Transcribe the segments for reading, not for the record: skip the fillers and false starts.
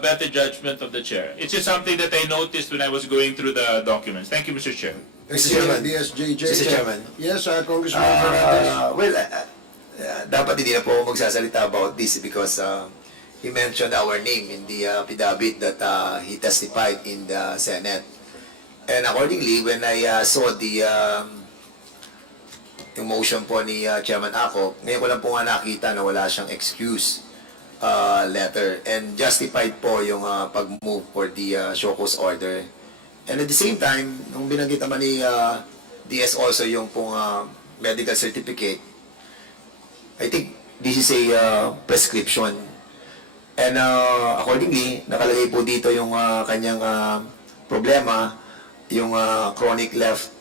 better judgment of the chair. It's just something that I noticed when I was going through the documents. Thank you, Mr. Chair. Mr. Chairman. DSJJ. Mr. Chairman. Yes, Congressman Fernandez. Well, dapat hindi na po ako magsasalita about this because he mentioned our name in the affidavit that he testified in the Senate. And accordingly, when I saw the yung motion po ni Chairman Ako, ngayon ko lang po nga nakita na wala siyang excuse letter and justified po yung pag-move for the show cause order. And at the same time, nung binanggit naman ni DS also yung pong medical certificate, I think this is a prescription. And accordingly, nakalagay po dito yung kanyang problema, yung chronic left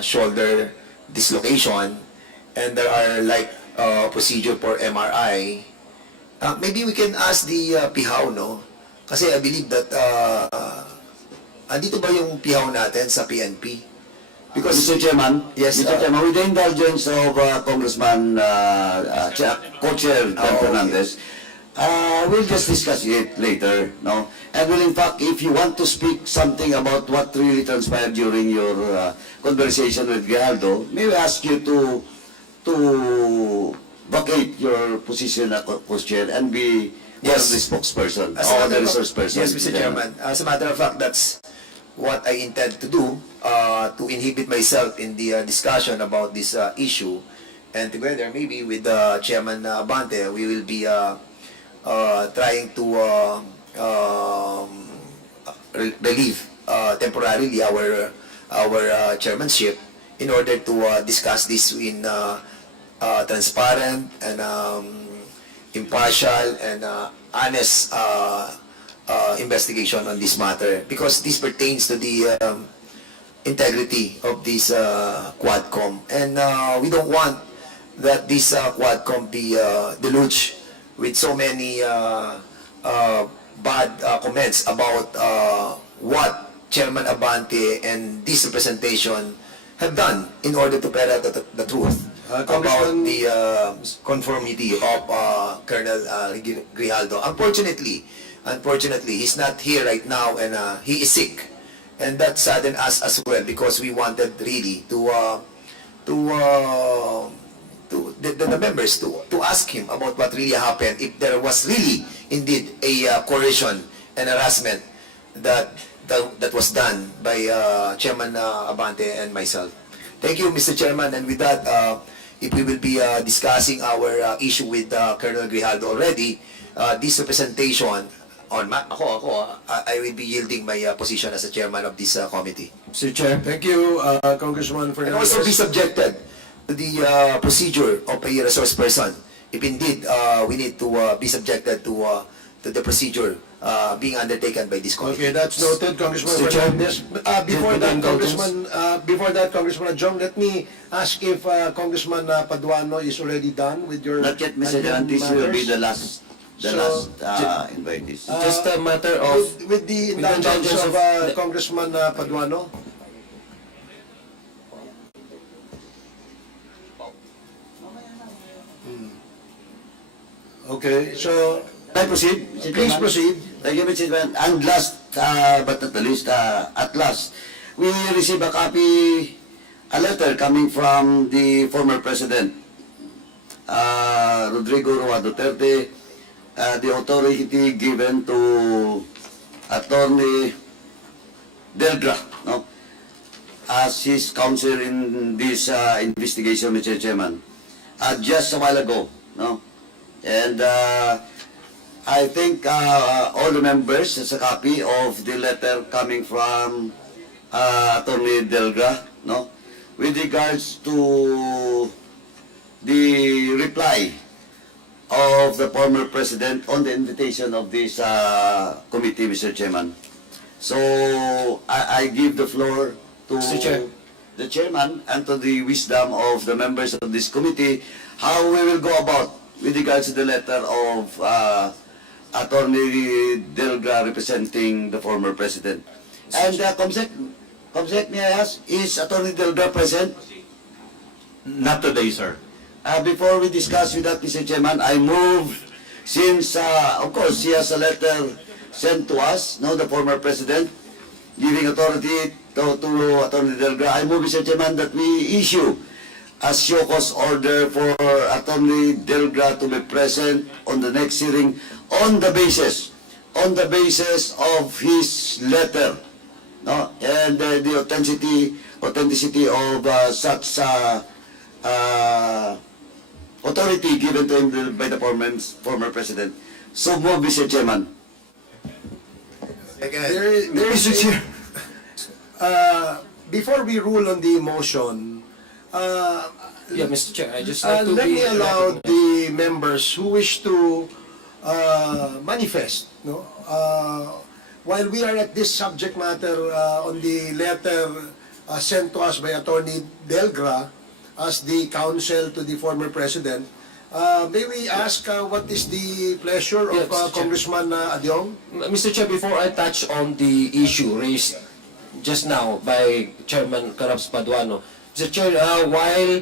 shoulder dislocation, and there are like procedure for MRI. Maybe we can ask the pihaw, no? Kasi I believe that andito ba yung pihaw natin sa PNP? Because Mr. Chairman, yes, Mr. Chairman, with the indulgence of Congressman Co-Chair Dan Fernandez, we'll just discuss it later, no? And well, in fact, if you want to speak something about what really transpired during your conversation with Grejaldo, may we ask you to vacate your position as co-chair and be one of the spokesperson or the resource person. Yes, Mr. Chairman. As a matter of fact, that's what I intend to do, to inhibit myself in the discussion about this issue. And together, maybe with Chairman Abante, we will be trying to relieve temporarily our chairmanship in order to discuss this in transparent and impartial and honest investigation on this matter, because this pertains to the integrity of this QUADCOM, and we don't want that this QUADCOM be deluged with so many bad comments about what Chairman Abante and this representation have done in order to ferret the truth about the conformity of Colonel Grejaldo. Unfortunately, he's not here right now, and he is sick, and that saddened us as well, because we wanted really the members to ask him about what really happened, if there was really indeed a coercion and harassment that was done by Chairman Abante and myself. Thank you, Mr. Chairman. And with that, if we will be discussing our issue with Colonel Grejaldo already, this representation on I will be yielding my position as a chairman of this committee. Mr. Chair. Thank you, Congressman And Fernandez. also be subjected to the procedure of a resource person. If indeed we need to be subjected to the procedure being undertaken by this committee. Okay, that's noted, Congressman Mr. Chair. Fernandez. Before that, Congressman Adjong, let me ask if Congressman Paduano is already done with your... Not yet, Mr. Chairman. This will be the last invitees. Just a matter of... With the indulgence of Congressman Paduano. Okay, so Can I proceed, Mr. please Chairman? proceed. Thank you, Mr. Chairman. And last, but not the least, at last, we received a letter coming from the former President, Rodrigo Roa Duterte, the authority given to Attorney Delgra, no, as his counsel in this investigation, Mr. Chairman, just a while ago, no, and I think all the members has a copy of the letter coming from Attorney Delgra, no, with regards to the reply of the former president on the invitation of this committee, Mr. Chairman. So I give the floor to Mr. Chair. the chairman and to the wisdom of the members of this committee how we will go about with regards to the letter of Attorney Delgra representing the former president. And Comsec, may I ask, is Attorney Delgra present? Not today, sir. Before we discuss with that, Mr. Chairman, I move, since, of course, he has a letter sent to us, no, the former president, giving authority to Attorney Delgra. I move, Mr. Chairman, that we issue a show cause order for Attorney Delgra to be present on the next hearing on the basis of his letter, no, and the authenticity of such authority given to him by the former president. So move, Mr. Chairman. There is before we rule on the motion, Yeah, Mr. Chair, I just like to let me allow recognized. the members who wish to manifest. No, while we are at this subject matter on the letter sent to us by Attorney Delgra as the counsel to the former president, may we ask what is the pleasure of Yes, Mr. Chair. Congressman Adyong? Mr. Chair, before I touch on the issue raised just now by Chairman Carabs Paduano, Mr. Chair, while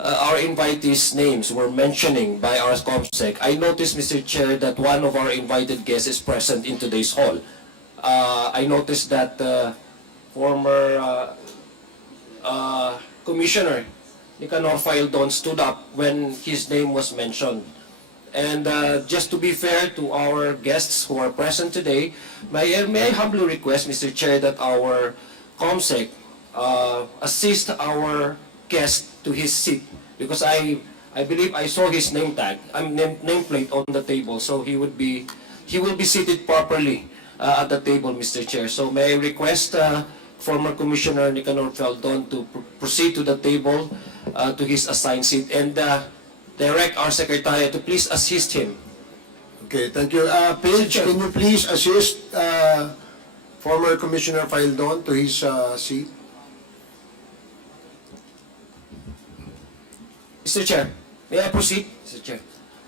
our invitees' names were mentioning by our COMSEC, I noticed, Mr. Chair, that one of our invited guests is present in today's hall. I noticed that former Commissioner Nicanor Faildon stood up when his name was mentioned. And just to be fair to our guests who are present today, may I humbly request, Mr. Chair, that our COMSEC assist our guest to his seat, because I believe I saw his name tag, nameplate on the table, so he will be seated properly at the table, Mr. Chair. So may I request former Commissioner Nicanor Faildon to proceed to the table to his assigned seat, and direct our Secretary to please assist him. Okay, thank you. Paige, can you please assist former Commissioner Faildon to his seat? Mr. Chair, may I proceed? Mr. Chair.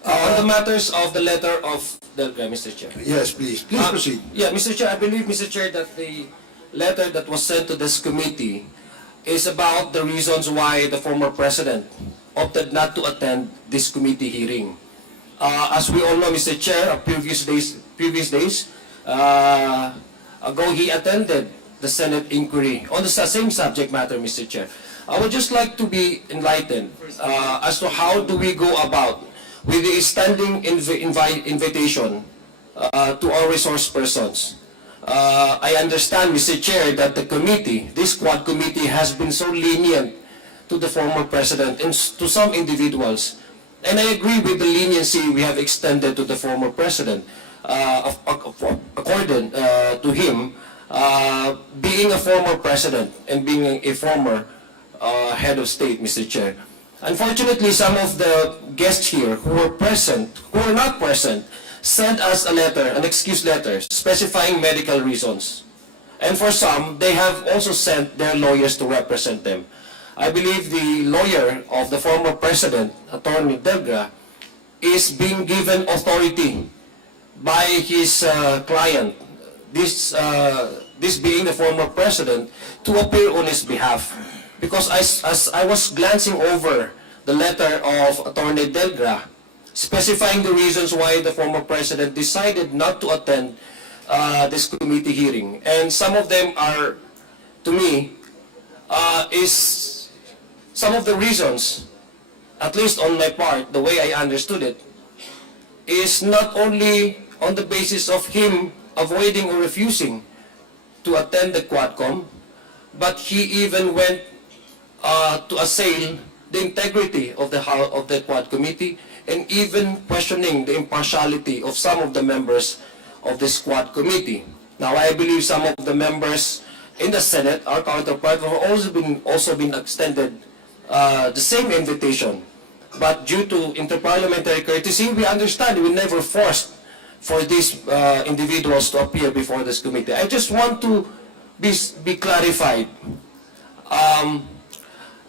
On the matters of the letter of Delgra, Mr. Chair. Yes, please. Please proceed. Yeah, Mr. Chair, I believe, Mr. Chair, that the letter that was sent to this committee is about the reasons why the former president opted not to attend this committee hearing. As we all know, Mr. Chair, previous days ago, he attended the Senate inquiry on the same subject matter, Mr. Chair. I would just like to be enlightened as to how do we go about with the standing invitation to our resource persons. I understand, Mr. Chair, that the committee, this Quad committee, has been so lenient to the former president and to some individuals. And I agree with the leniency we have extended to the former president, according to him, being a former president and being a former head of state, Mr. Chair. Unfortunately, some of the guests here who were not present, sent us a letter, an excuse letter, specifying medical reasons. And for some, they have also sent their lawyers to represent them. I believe the lawyer of the former president, Attorney Delgra, is being given authority by his client, this being the former president, to appear on his behalf. Because as I was glancing over the letter of Attorney Delgra, specifying the reasons why the former president decided not to attend this committee hearing. And some of them are, to me, is some of the reasons, at least on my part, the way I understood it, is not only on the basis of him avoiding or refusing to attend the QUADCOM, but he even went to assail the integrity of the Quad Committee, and even questioning the impartiality of some of the members of this Quad Committee. Now, I believe some of the members in the Senate, our counterpart, have also been extended the same invitation. But due to interparliamentary courtesy, we understand we never forced for these individuals to appear before this committee. I just want to be clarified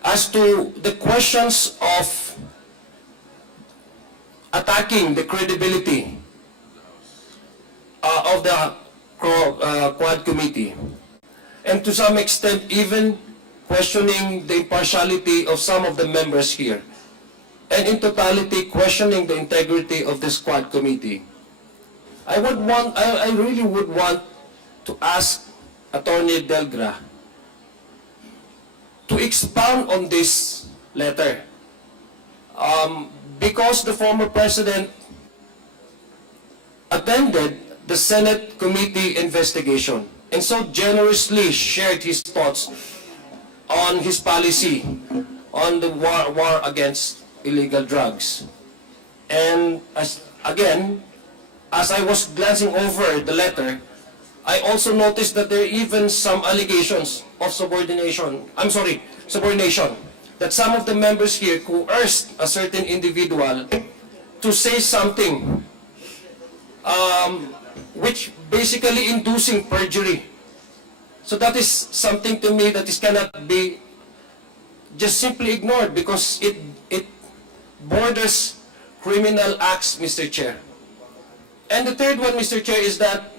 as to the questions of attacking the credibility of the Quad Committee, and to some extent even questioning the impartiality of some of the members here, and in totality questioning the integrity of this Quad Committee. I really would want to ask Attorney Delgra to expound on this letter. Because the former president attended the Senate committee investigation and so generously shared his thoughts on his policy on the war against illegal drugs. And as I was glancing over the letter, I also noticed that there are even some allegations of subordination. That some of the members here coerced a certain individual to say something, which basically inducing perjury. So that is something to me that is cannot be just simply ignored because it borders criminal acts, Mr. Chair. And the third one, Mr. Chair, is that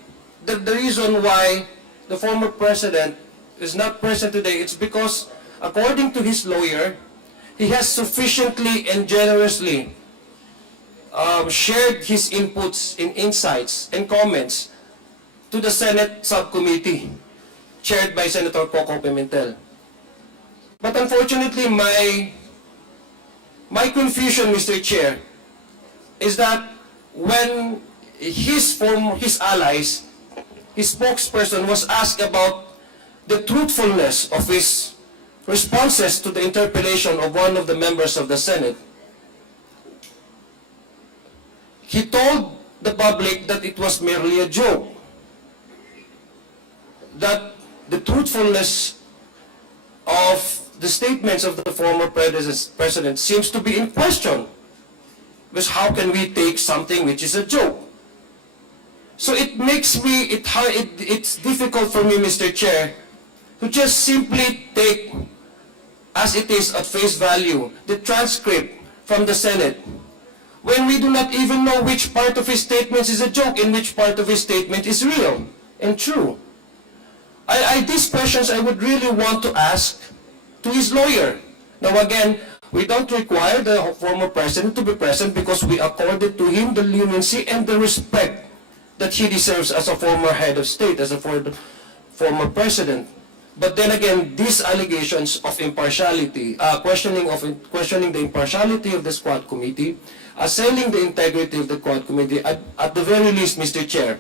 the reason why the former president is not present today, it's because, according to his lawyer, he has sufficiently and generously shared his inputs and insights and comments to the Senate subcommittee, chaired by Senator Coco Pimentel. But unfortunately, my confusion, Mr. Chair, is that when his allies, his spokesperson was asked about the truthfulness of his responses to the interpellation of one of the members of the Senate, he told the public that it was merely a joke, that the truthfulness of the statements of the former president seems to be in question. Because how can we take something which is a joke? So it makes me, it's difficult for me, Mr. Chair, to just simply take as it is at face value the transcript from the Senate, when we do not even know which part of his statements is a joke and which part of his statement is real and true. These questions I would really want to ask to his lawyer. Now again, we don't require the former president to be present because we accorded to him the leniency and the respect that he deserves as a former head of state, as a former president. But then again, these allegations of impartiality, questioning the impartiality of the Squad Committee, assailing the integrity of the Squad Committee, at the very least, Mr. Chair,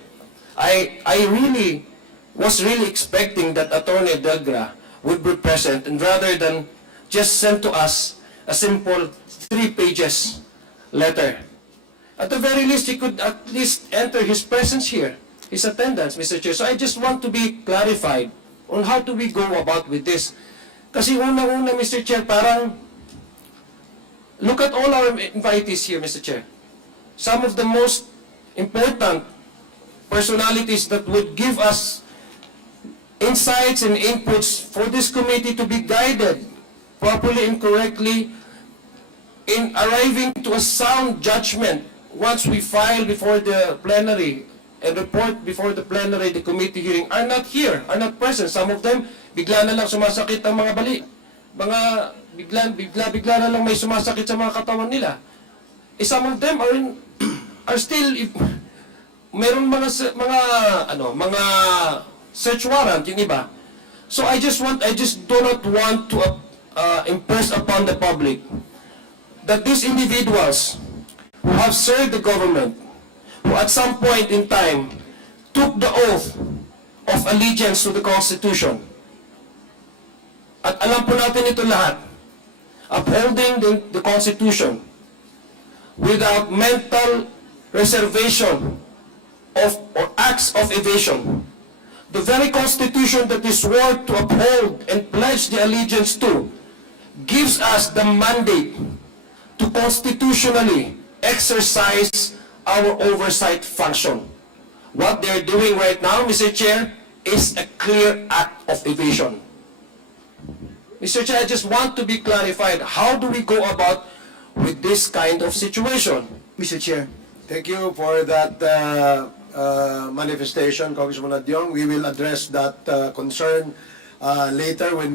I was really expecting that Attorney Delgra would be present, and rather than just send to us a simple 3 pages letter. At the very least, he could at least enter his presence here, his attendance, Mr. Chair. So I just want to be clarified on how do we go about with this. Kasi una-una, Mr. Chair, parang, look at all our invitees here, Mr. Chair. Some of the most important personalities that would give us insights and inputs for this committee to be guided properly and correctly in arriving to a sound judgment once we file before the plenary and report before the plenary, the committee hearing, are not here, are not present. Some of them, bigla na lang sumasakit ang mga bali. Bigla na lang may sumasakit sa mga katawan nila. Some of them are still, meron mga search warrant, yung iba. So I just do not want to impress upon the public that these individuals who have served the government, who at some point in time took the oath of allegiance to the Constitution, at alam po natin ito lahat, upholding the Constitution without mental reservation or acts of evasion. The very Constitution that is sworn to uphold and pledge the allegiance to gives us the mandate to constitutionally exercise our oversight function. What they're doing right now, Mr. Chair, is a clear act of evasion. Mr. Chair, I just want to be clarified. How do we go about with this kind of situation? Mr. Chair, thank you for that manifestation, Congressman Adyong. We will address that concern later when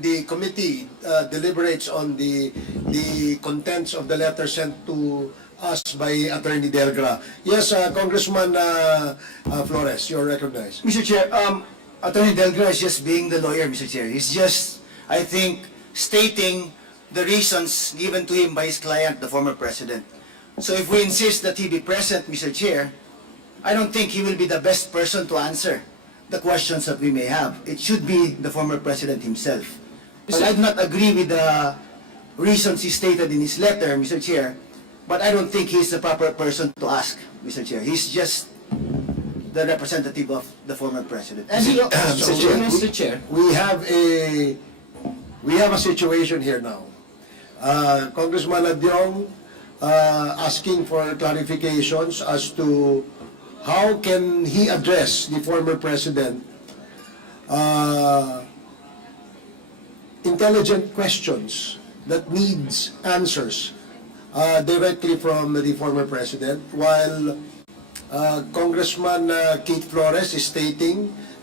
the committee deliberates on the contents of the letter sent to asked by Attorney Delgra. Yes, Congressman Flores, you're recognized. Mr. Chair, Attorney Delgra is just being the lawyer, Mr. Chair. He's just, I think, stating the reasons given to him by his client, the former president. So if we insist that he be present, Mr. Chair, I don't think he will be the best person to answer the questions that we may have. It should be the former president himself. But I do not agree with the reasons he stated in his letter, Mr. Chair, but I don't think he's the proper person to ask, Mr. Chair. He's just the representative of the former president. And he also, Mr. Chair. We have a situation here now. Congressman Adyong asking for clarifications as to how can he address the former president intelligent questions that needs answers directly from the former president, while Congressman Keith Flores is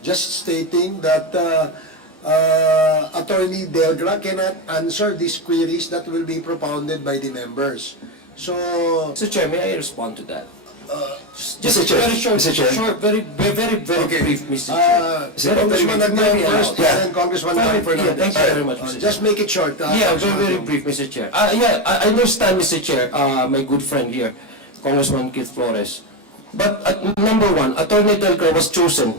just stating that Attorney Delgra cannot answer these queries that will be propounded by the members. So, Mr. Chair, may I respond to that? Just Mr. Chair, very short, Mr. Chair. short, very brief, Mr. Chair. Congressman Adyong first, and then Congressman Yeah, Fernandez. thank you very much, Mr. Chair. Just make it short. Yeah, Congressman very Adyong. brief, Mr. Chair. I understand, Mr. Chair, my good friend here, Congressman Keith Flores. But number one, Attorney Delgra was chosen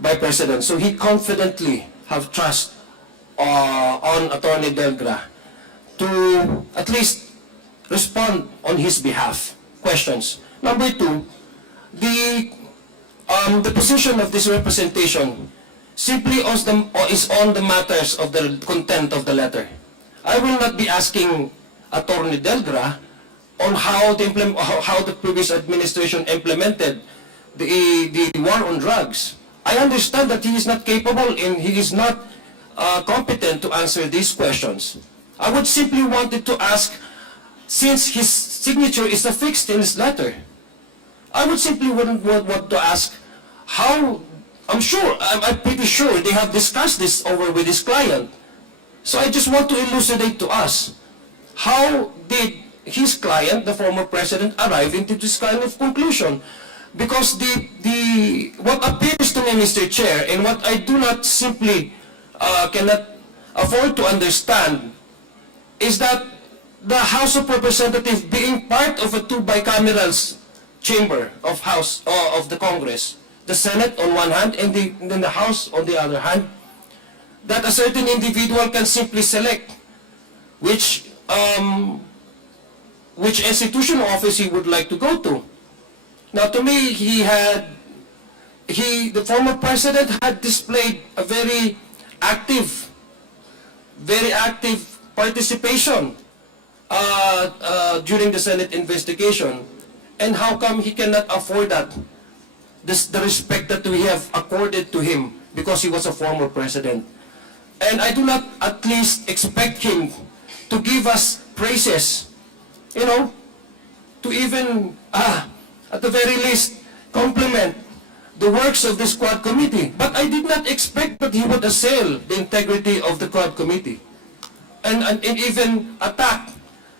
by President, so he confidently have trust on Attorney Delgra to at least respond on his behalf questions. Number two, the position of this representation simply is on the matters of the content of the letter. I will not be asking Attorney Delgra on how the previous administration implemented the war on drugs. I understand that he is not capable and he is not competent to answer these questions. I would simply wanted to ask, since his signature is affixed in his letter, I would simply want to ask how, I'm pretty sure they have discussed this over with his client. So I just want to elucidate to us, how did his client, the former president, arrive into this kind of conclusion? Because what appears to me, Mr. Chair, and what I do not simply cannot afford to understand, is that the House of Representatives, being part of a two bicameral chamber of the Congress, the Senate on one hand and then the House on the other hand, that a certain individual can simply select which institutional office he would like to go to. Now, to me, the former president had displayed a very active participation during the Senate investigation. And how come he cannot afford that? The respect that we have accorded to him because he was a former president. And I do not at least expect him to give us praises, to even, at the very least, compliment the works of this Quad Committee. But I did not expect that he would assail the integrity of the Quad Committee and even attack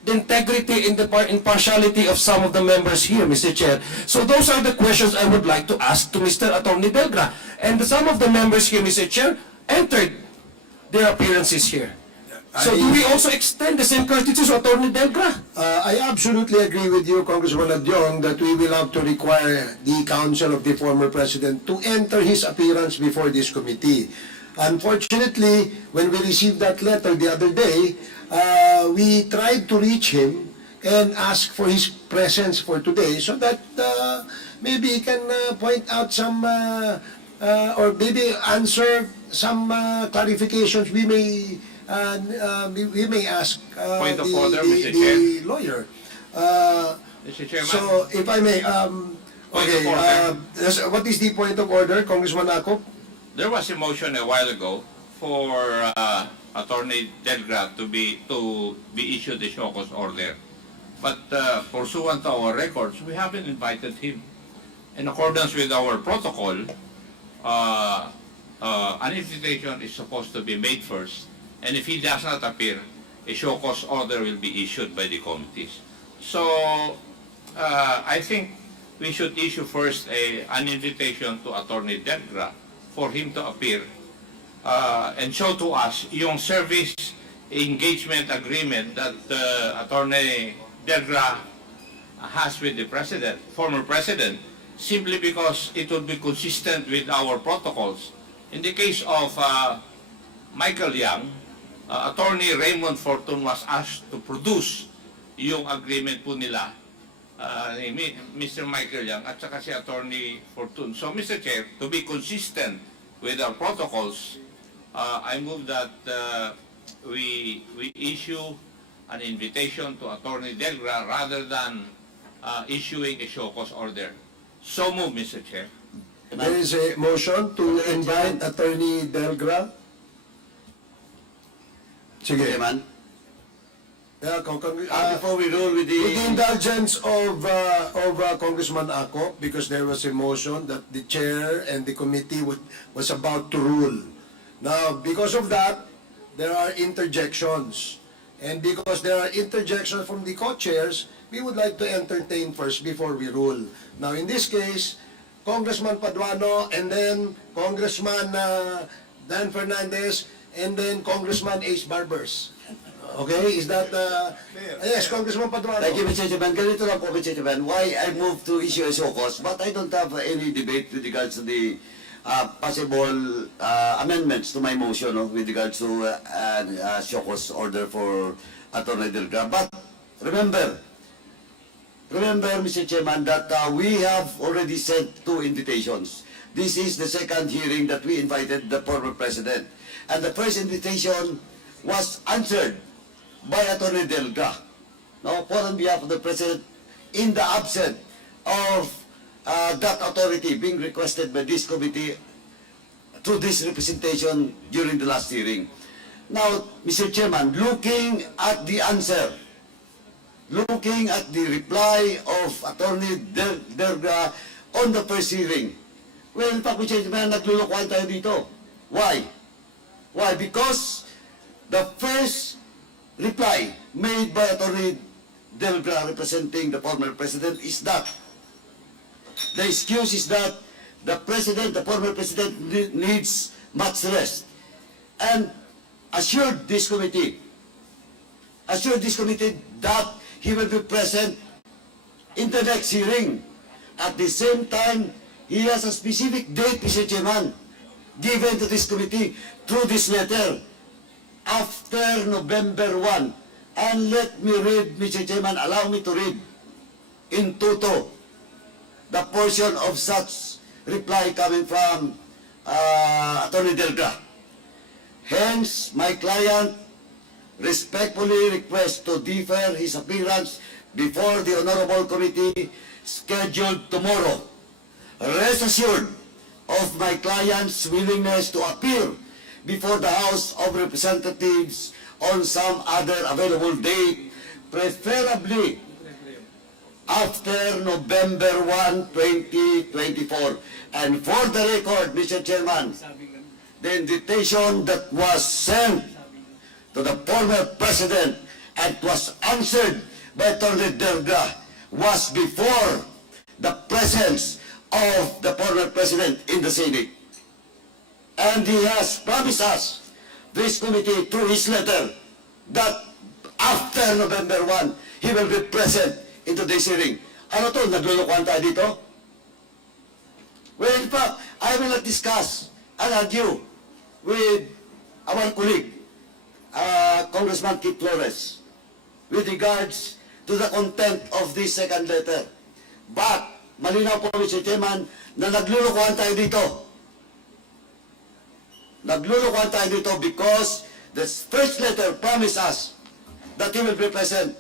the integrity and the impartiality of some of the members here, Mr. Chair. So those are the questions I would like to ask to Mr. Attorney Delgra. And some of the members here, Mr. Chair, entered their appearances here. So do we also extend the same courtesy to Attorney Delgra? I absolutely agree with you, Congressman Adyong, that we will have to require the counsel of the former president to enter his appearance before this committee. Unfortunately, when we received that letter the other day, we tried to reach him and ask for his presence for today so that maybe he can point out some or maybe answer some clarifications we may ask Point of order, Mr. the lawyer. Mr. Chairman. So, if I may, Point of order. what is the point of order, Congressman Akop? There was a motion a while ago for Attorney Delgra to be issued a show cause order. But pursuant to our records, we haven't invited him. In accordance with our protocol, an invitation is supposed to be made first, and if he does not appear, a show cause order will be issued by the committees. So I think we should issue first an invitation to Attorney Delgra for him to appear and show to us yung service engagement agreement that Attorney Delgra has with the President, former President, simply because it will be consistent with our protocols. In the case of Michael Yang, Attorney Raymond Fortun was asked to produce yung agreement po nila ni Mr. Michael Yang at saka si Attorney Fortun. So, Mr. Chair, to be consistent with our protocols, I move that we issue an invitation to Attorney Delgra rather than issuing a show cause order. So move, Mr. Chair. There is a motion to invite Attorney Delgra. Sige. Chairman, Yeah, before we roll with with the the... indulgence of Congressman Ako, because there was a motion that the chair and the committee was about to rule. Now, because of that, there are interjections. And because there are interjections from the co-chairs, we would like to entertain first before we rule. Now, in this case, Congressman Paduano, and then Congressman Dan Fernandez, and then Congressman Ace Barbers. Okay, is that, yes, Congressman Paduano. Thank you, Mr. Chairman. Ganito lang po, Mr. Chairman, why I moved to issue a show cause, but I don't have any debate with regards to the possible amendments to my motion with regards to show cause order for Attorney Delgra. But remember, Mr. Chairman, that we have already sent 2 invitations. This is the second hearing that we invited the former President. And the first invitation was answered by Attorney Delga, no, for on behalf of the President, in the absence of that authority being requested by this committee through this representation during the last hearing. Now, Mr. Chairman, looking at the answer, looking at the reply of Attorney Delga on the first hearing, well, in fact, Mr. Chairman, naglulukuhan tayo dito. Why? Why? Because the first reply made by Attorney Delgra representing the former President is that the excuse is that the former President needs much rest, and assured this committee that he will be present in the next hearing. At the same time, he has a specific date, Mr. Chairman, given to this committee through this letter, after November 1. And let me read, Mr. Chairman, allow me to read in toto the portion of such reply coming from Attorney Delga. Hence, my client respectfully requests to defer his appearance before the Honorable Committee scheduled tomorrow. Rest assured of my client's willingness to appear before the House of Representatives on some other available date, preferably after November 1, 2024. And for the record, Mr. Chairman, the invitation that was sent to the former President and was answered by Attorney Delga was before the presence of the former President in the Senate. And he has promised us, this committee, through his letter, that after November 1, he will be present in today's hearing. Ano to? Naglulukuhan tayo dito? Well, in fact, I will not discuss and argue with our colleague, Congressman Kit Flores, with regards to the content of this second letter. But, malinaw po, Mr. Chairman, na naglulukuhan tayo dito. Naglulukuhan tayo dito because the first letter promised us that he will be present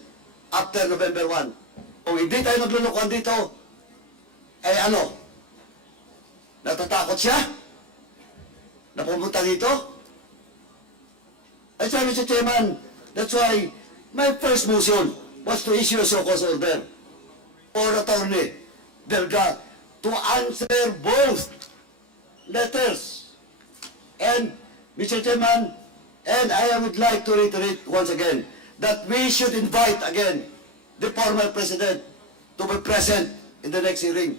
after November 1. Kung hindi tayo naglulukuhan dito, ay ano? Natatakot siya? Na pumunta dito? Ay, sabi, Mr. Chairman, that's why my first motion was to issue a show cause order for Attorney Delga to answer both letters. And, Mr. Chairman, and I would like to reiterate once again that we should invite again the former President to to be present in the next hearing.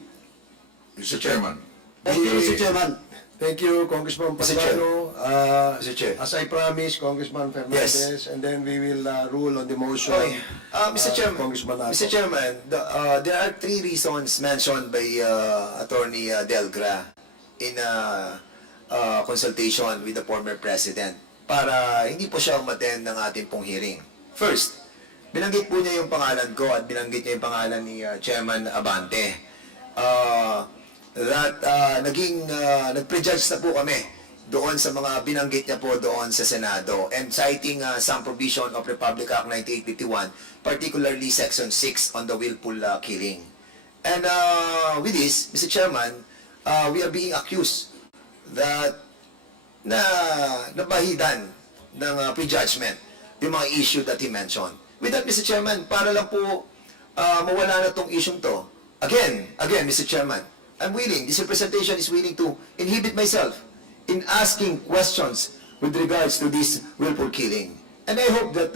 Mr. Chairman. Thank you, Mr. Chairman. Thank you, Congressman Mr. Chair. Paduano. Mr. Chair. As I promised, Congressman Fernandez, and then we will rule on the motion. Okay. Mr. Chairman, Congressman Ako. Mr. Chairman, there are 3 reasons mentioned by Attorney Delgra in consultation with the former President para hindi po siya umattend ng ating pong hearing. First, binanggit po niya yung pangalan ko at binanggit niya yung pangalan ni Chairman Abante. Nag-prejudge na po kami doon sa mga binanggit niya po doon sa Senado and citing some provision of Republic Act 9851, particularly Section 6 on the willful killing. And with this, Mr. Chairman, we are being accused that nabahidan ng prejudgment yung mga issue that he mentioned. With that, Mr. Chairman, para lang po mawala na tong issue to. Again, Mr. Chairman, I'm willing, this representation is willing to inhibit myself in asking questions with regards to this willful killing. And I hope that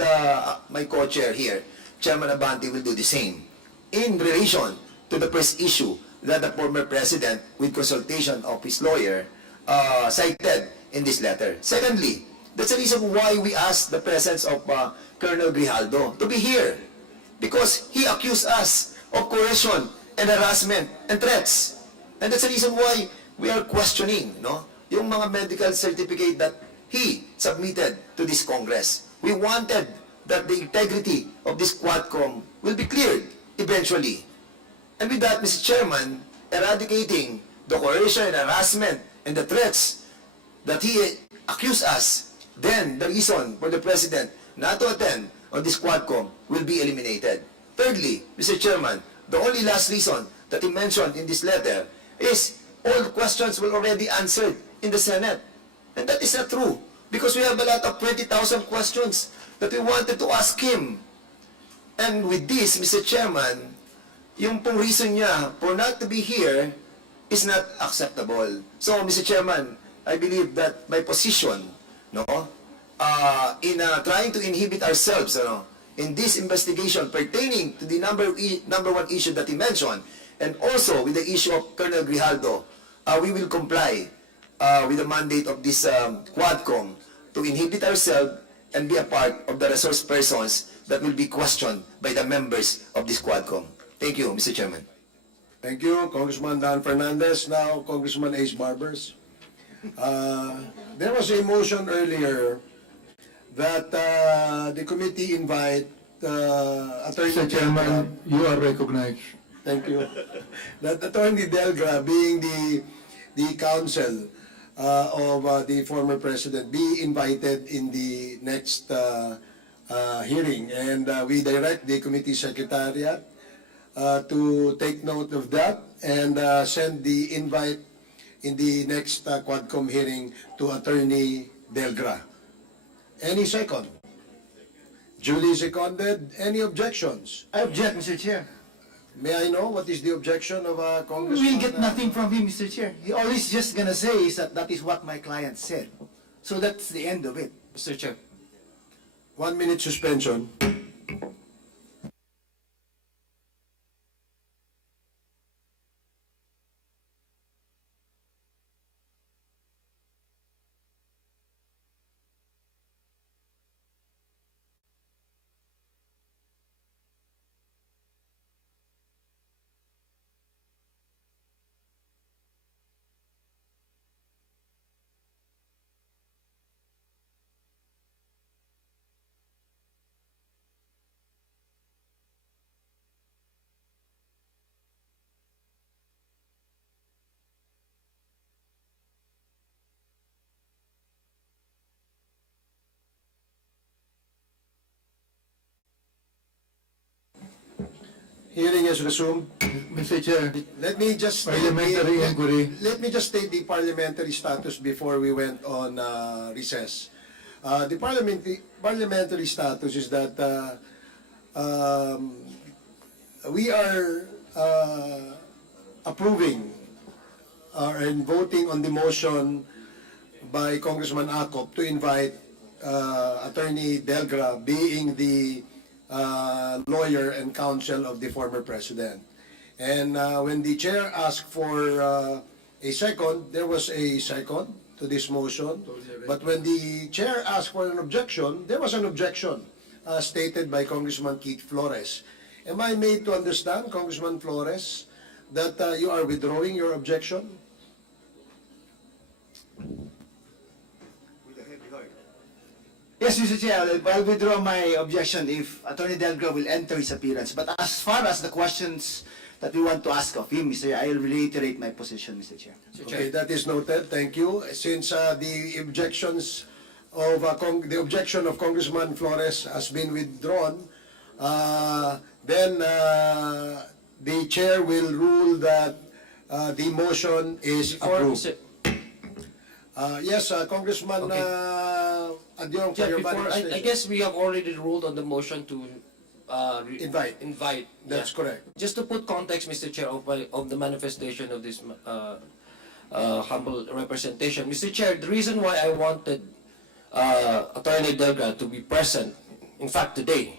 my co-chair here, Chairman Abante, will do the same in relation to the first issue that the former President, with consultation of his lawyer, cited in this letter. Secondly, that's the reason why we asked the presence of Colonel Grejaldo to be here. Because he accused us of coercion and harassment and threats. And that's the reason why we are questioning, yung mga medical certificate that he submitted to this Congress. We wanted that the integrity of this QUADCOM will be cleared eventually. And with that, Mr. Chairman, eradicating the coercion and harassment and the threats that he accused us, then the reason for the President not to attend on this QUADCOM will be eliminated. Thirdly, Mr. Chairman, the only last reason that he mentioned in this letter is all the questions were already answered in the Senate. And that is not true. Because we have a lot of 20,000 questions that we wanted to ask him. And with this, Mr. Chairman, yung pong reason niya for not to be here is not acceptable. So, Mr. Chairman, I believe that my position, in trying to inhibit ourselves, in this investigation pertaining to the number one issue that he mentioned, and also with the issue of Colonel Grejaldo, we will comply with the mandate of this QUADCOM to inhibit ourselves and be a part of the resource persons that will be questioned by the members of this QUADCOM. Thank you, Mr. Chairman. Thank you, Congressman Dan Fernandez. Now, Congressman Ace Barbers. There was a motion earlier that the committee invite Attorney Mr. Chairman, you are recognized. Thank you. That Attorney Delgra, being the counsel of the former president, be invited in the next hearing, and we direct the committee secretariat to take note of that and send the invite in the next QUADCOM hearing to Attorney Delgra. Any second? Duly seconded. Any objections? I object, Mr. Chair. May I know what is the objection of We Congressman? will get nothing from him, Mr. Chair. He always just gonna say is that is what my client said. So that's the end of it. Mr. Chair. 1 minute suspension. Hearing is resumed. Mr. Chair, Let me just parliamentary inquiry. Let me just state the parliamentary status before we went on recess. The parliamentary status is that we are approving and voting on the motion by Congressman Acop to invite Attorney Delgra, being the lawyer and counsel of the former president. And when the chair asked for a second, there was a second to this motion. But when the chair asked for an objection, there was an objection stated by Congressman Keith Flores. Am I made to understand, Congressman Flores, that you are withdrawing your objection? Yes, Mr. Chair, I'll withdraw my objection if Attorney Delgra will enter his appearance. But as far as the questions that we want to ask of him, Mr. Chair, I'll reiterate my position, Mr. Chair. Okay, that is noted. Thank you. Since the objections of the objection of Congressman Flores has been withdrawn, then the chair will rule that the motion is approved. Yes, Congressman Adyong, for Yeah, your before, I manifestation. guess we have already ruled on the motion to Invite. Invite. That's yeah. correct. Just to put context, Mr. Chair, of the manifestation of this humble representation. Mr. Chair, the reason why I wanted Attorney Delga to be present, in fact today,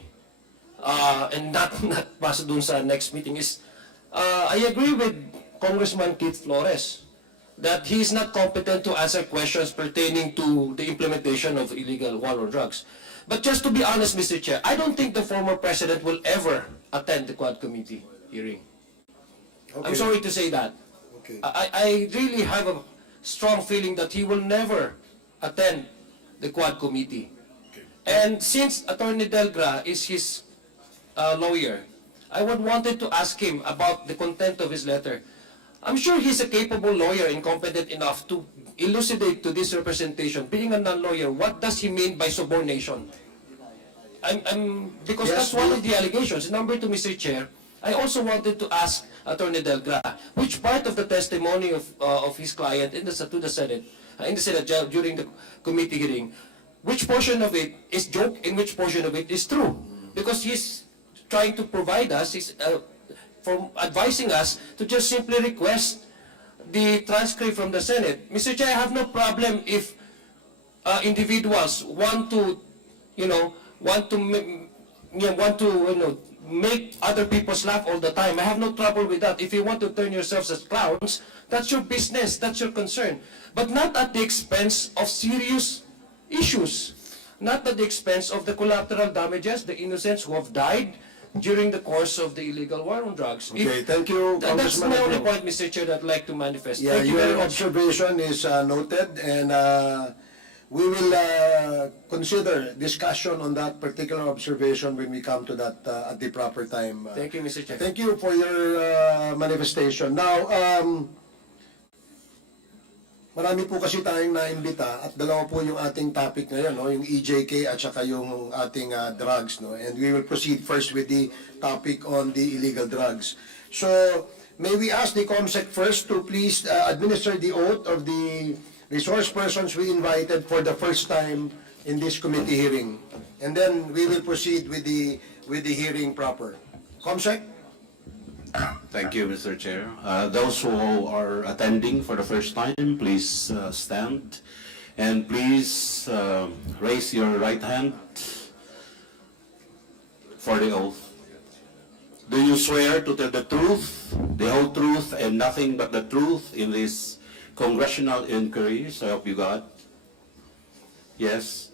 and not pass dun sa next meeting is, I agree with Congressman Keith Flores that he is not competent to answer questions pertaining to the implementation of illegal war on drugs. But just to be honest, Mr. Chair, I don't think the former president will ever attend the Quad Committee hearing. I'm sorry to say that. Okay. I really have a strong feeling that he will never attend the Quad Committee. And since Attorney Delgra is his lawyer, I would wanted to ask him about the content of his letter. I'm sure he's a capable lawyer and competent enough to elucidate to this representation, being a non-lawyer, what does he mean by subornation? Because Yes, that's one of the allegations. Number two, Mr. Chair, I also wanted to ask Attorney Delgra, which part of the testimony of his client in the Senate during the committee hearing, which portion of it is joke and which portion of it is true? Because he's trying to provide us, for advising us to just simply request the transcript from the Senate. Mr. Chair, I have no problem if individuals want to, make other people's laugh all the time. I have no trouble with that. If you want to turn yourselves as clowns, that's your business, that's your concern. But not at the expense of serious issues. Not at the expense of the collateral damages, the innocents who have died during the course of the illegal war on drugs. Okay, thank you, That's Congressman my only Adyong. point, Mr. Chair, that I'd like to manifest. Yeah, Thank you very your much. observation is noted, and we will consider discussion on that particular observation when we come to that at the proper time. Thank you, Mr. Chair. Thank you for your manifestation. Now, marami po kasi tayong naimbita at dalawa po yung ating topic ngayon, no? Yung EJK at saka yung ating drugs. No? And we will proceed first with the topic on the illegal drugs. So, may we ask the COMSEC first to please administer the oath of the resource persons we invited for the first time in this committee hearing. And then we will proceed with the hearing proper. COMSEC? Thank you, Mr. Chair. Those who are attending for the first time, please stand. And please raise your right hand for the oath. Do you swear to tell the truth, the whole truth, and nothing but the truth in this congressional inquiry? So help you God. Yes?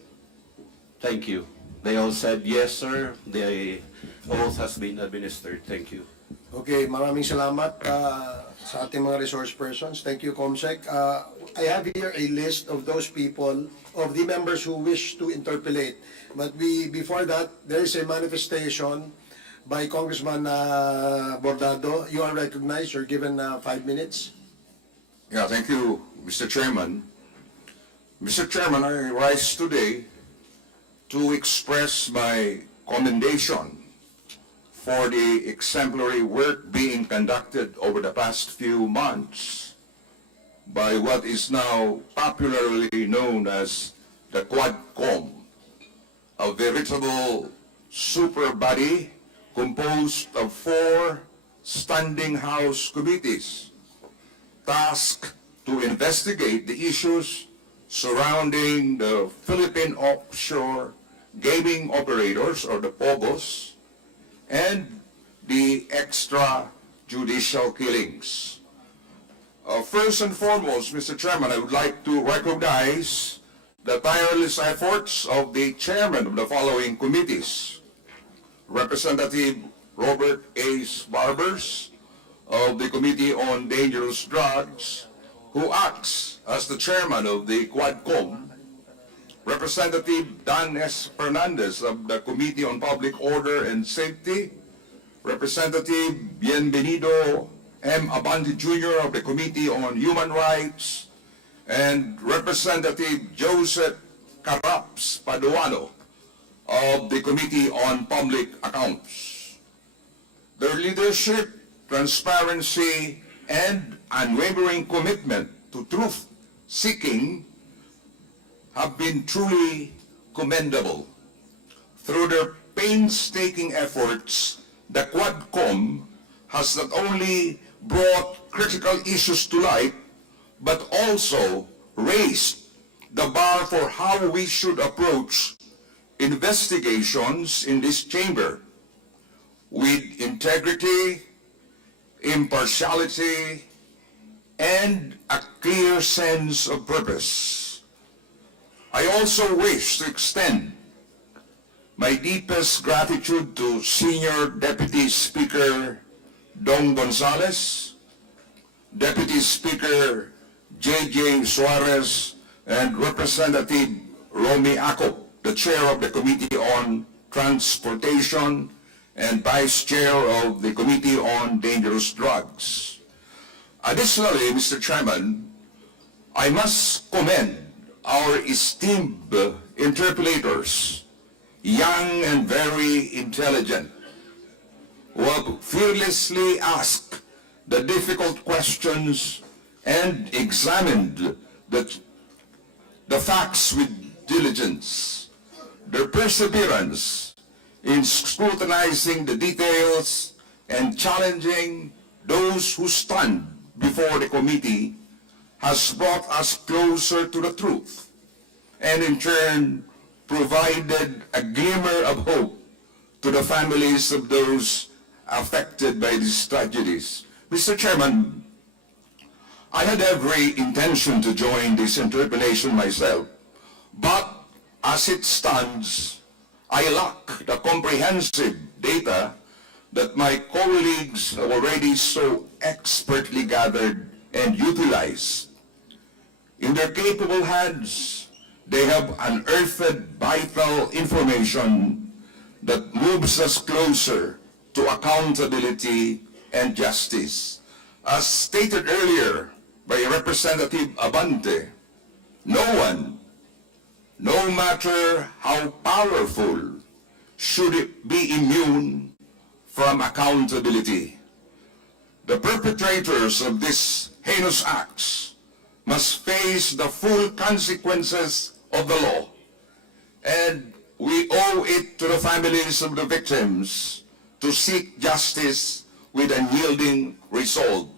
Thank you. They all said yes, sir. The oath has been administered. Thank you. Okay, maraming salamat sa ating mga resource persons. Thank you, COMSEC. I have here a list of those people, of the members who wish to interpolate. But before that, there is a manifestation by Congressman Bordado. You are recognized. You're given 5 minutes. Yeah, thank you, Mr. Chairman. Mr. Chairman, I rise today to express my commendation for the exemplary work being conducted over the past few months by what is now popularly known as the QUADCOM, a veritable super body composed of 4 standing House committees tasked to investigate the issues surrounding the Philippine offshore gaming operators, or the POGOs, and the Extra Judicial Killings. First and foremost, Mr. Chairman, I would like to recognize the tireless efforts of the chairman of the following committees. Representative Robert A. Barbers of the Committee on Dangerous Drugs, who acts as the chairman of the QUADCOM. Representative Dan S. Fernandez of the Committee on Public Order and Safety. Representative Bienvenido M. Abante Jr. of the Committee on Human Rights, and Representative Joseph Caraps Paduano of the Committee on Public Accounts. Their leadership, transparency, and unwavering commitment to truth-seeking have been truly commendable. Through their painstaking efforts, the QUADCOM has not only brought critical issues to light, but also raised the bar for how we should approach investigations in this chamber with integrity, impartiality, and a clear sense of purpose. I also wish to extend my deepest gratitude to Senior Deputy Speaker Dong Gonzales, Deputy Speaker J.J. Suarez, and Representative Romy Acop, the Chair of the Committee on Transportation and Vice Chair of the Committee on Dangerous Drugs. Additionally, Mr. Chairman, I must commend our esteemed interpellators, young and very intelligent, who have fearlessly asked the difficult questions and examined the facts with diligence. Their perseverance in scrutinizing the details and challenging those who stand before the committee has brought us closer to the truth, and in turn provided a glimmer of hope to the families of those affected by these tragedies. Mr. Chairman, I had every intention to join this interpellation myself, but as it stands, I lack the comprehensive data that my colleagues have already so expertly gathered and utilized. In their capable hands, they have unearthed vital information that moves us closer to accountability and justice. As stated earlier by Representative Abante, no one, no matter how powerful, should be immune from accountability. The perpetrators of these heinous acts must face the full consequences of the law, and we owe it to the families of the victims to seek justice with unyielding resolve.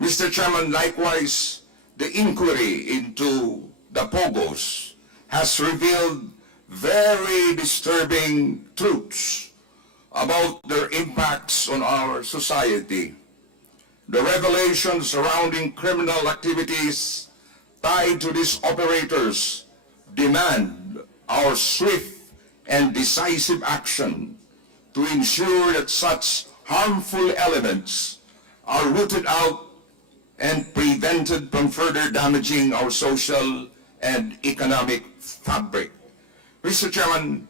Mr. Chairman, likewise, the inquiry into the Pogos has revealed very disturbing truths about their impacts on our society. The revelations surrounding criminal activities tied to these operators demand our swift and decisive action to ensure that such harmful elements are rooted out and prevented from further damaging our social and economic fabric. Mr. Chairman,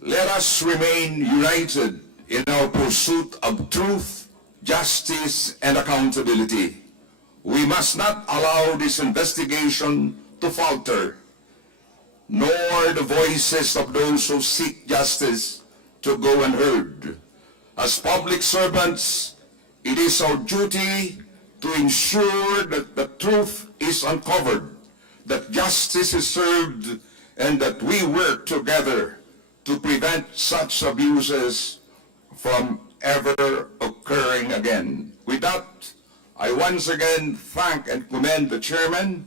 let us remain united in our pursuit of truth, justice, and accountability. We must not allow this investigation to falter, nor the voices of those who seek justice to go unheard. As public servants, it is our duty to ensure that the truth is uncovered, that justice is served, and that we work together to prevent such abuses from ever occurring again. With that, I once again thank and commend the chairman,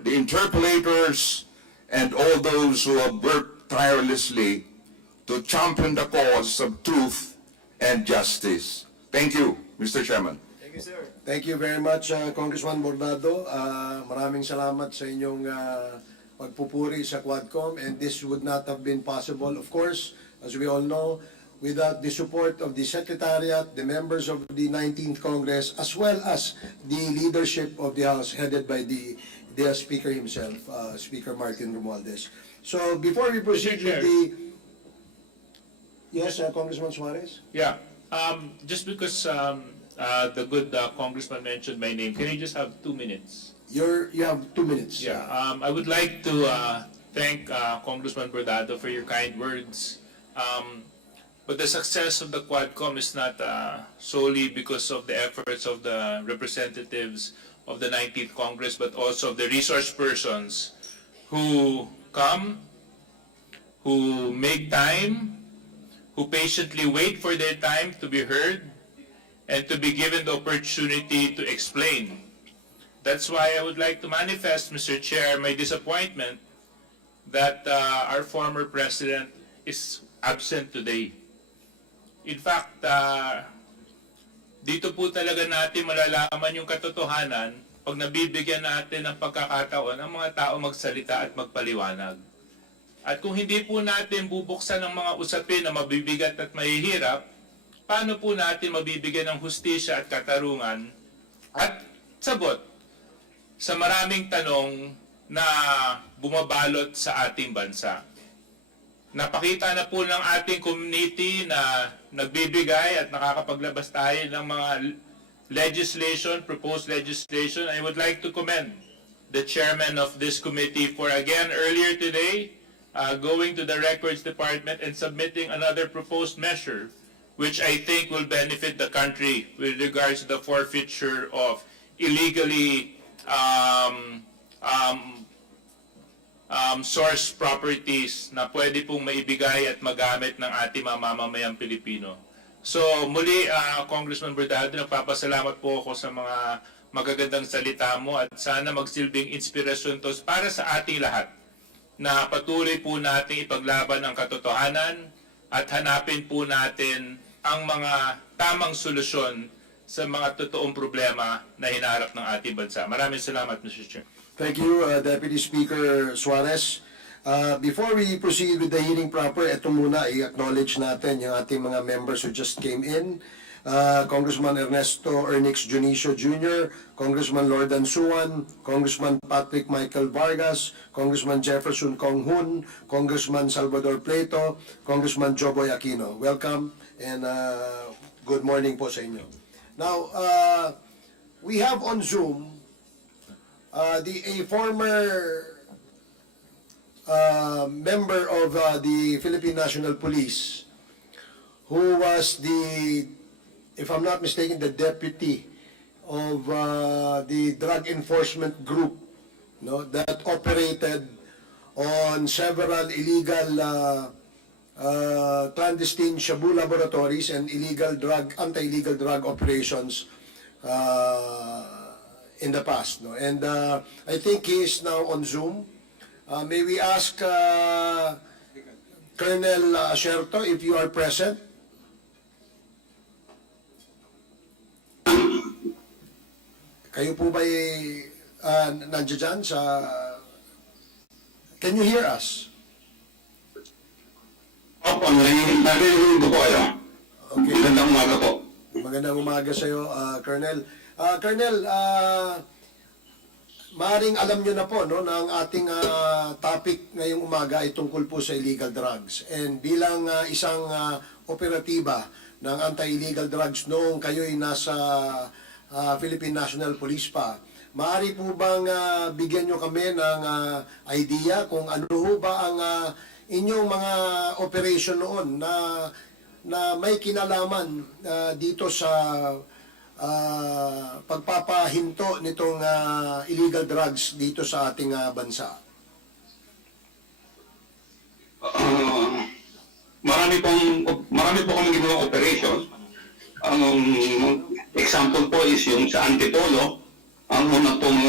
the interpellators, and all those who have worked tirelessly to champion the cause of truth and justice. Thank you, Mr. Chairman. Thank you very much, Congressman Bordado. Maraming salamat sa inyong pagpupuri sa QUADCOM, and this would not have been possible, of course, as we all know, without the support of the Secretariat, the members of the 19th Congress, as well as the leadership of the House, headed by the Speaker himself, Speaker Martin Romualdez. So before we proceed with the... Yes, Congressman Suarez? Yeah, just because the good congressman mentioned my name, can I just have 2 minutes? You have 2 minutes. Yeah, I would like to thank Congressman Bordado for your kind words. But the success of the QUADCOM is not solely because of the efforts of the representatives of the 19th Congress, but also of the resource persons who come, who make time, who patiently wait for their time to be heard, and to be given the opportunity to explain. That's why I would like to manifest, Mr. Chair, my disappointment that our former president is absent today. In fact, dito po talaga natin malalaman yung katotohanan pag nabibigyan natin ng pagkakataon ang mga tao magsalita at magpaliwanag. At kung hindi po natin bubuksan ang mga usapin na mabibigat at mahihirap, paano po natin mabibigyan ng hustisya at katarungan at sagot sa maraming tanong na bumabalot sa ating bansa? Napakita na po ng ating community na nagbibigay at nakakapaglabas tayo ng mga legislation, proposed legislation. I would like to commend the chairman of this committee for again earlier today going to the Records Department and submitting another proposed measure which I think will benefit the country with regards to the forfeiture of illegally source properties na pwede pong maibigay at magamit ng ating mga mamamayang Pilipino. So muli, Congressman Bordado, nagpapasalamat po ako sa mga magagandang salita mo at sana magsilbing inspirasyon to para sa ating lahat na patuloy po natin ipaglaban ang katotohanan at hanapin po natin ang mga tamang solusyon sa mga totoong problema na hinaharap ng ating bansa. Maraming salamat, Mr. Chair. Thank you, Deputy Speaker Suarez. Before we proceed with the hearing proper, ito muna, i-acknowledge natin yung ating mga members who just came in. Congressman Ernesto Ernix Junicio Jr., Congressman Lordan Suwan, Congressman Patrick Michael Vargas, Congressman Jefferson Kong Hun, Congressman Salvador Plato, Congressman Joboy Aquino. Welcome and good morning po sa inyo. Now, we have on Zoom a former member of the Philippine National Police who was the, if I'm not mistaken, the deputy of the drug enforcement group, no, that operated on several illegal clandestine shabu laboratories and anti-illegal drug operations in the past, no? And I think he is now on Zoom. May we ask Colonel Asierto if you are present? Kayo po ba nandiyan dyan sa... Can you hear us? Opo, narinig ko kayo. Okay. Magandang umaga po. Magandang umaga sa iyo, Colonel. Colonel, maaaring alam nyo na po, no, na ang ating topic ngayong umaga ay tungkol po sa illegal drugs. And bilang isang operatiba ng anti-illegal drugs noong kayo'y nasa Philippine National Police pa, maaari po bang bigyan nyo kami ng idea kung ano ba ang inyong mga operation noon na may kinalaman dito sa pagpapahinto nitong illegal drugs dito sa ating bansa? Marami po kami ginawang operation. Example po is yung sa Antipolo, ang una pong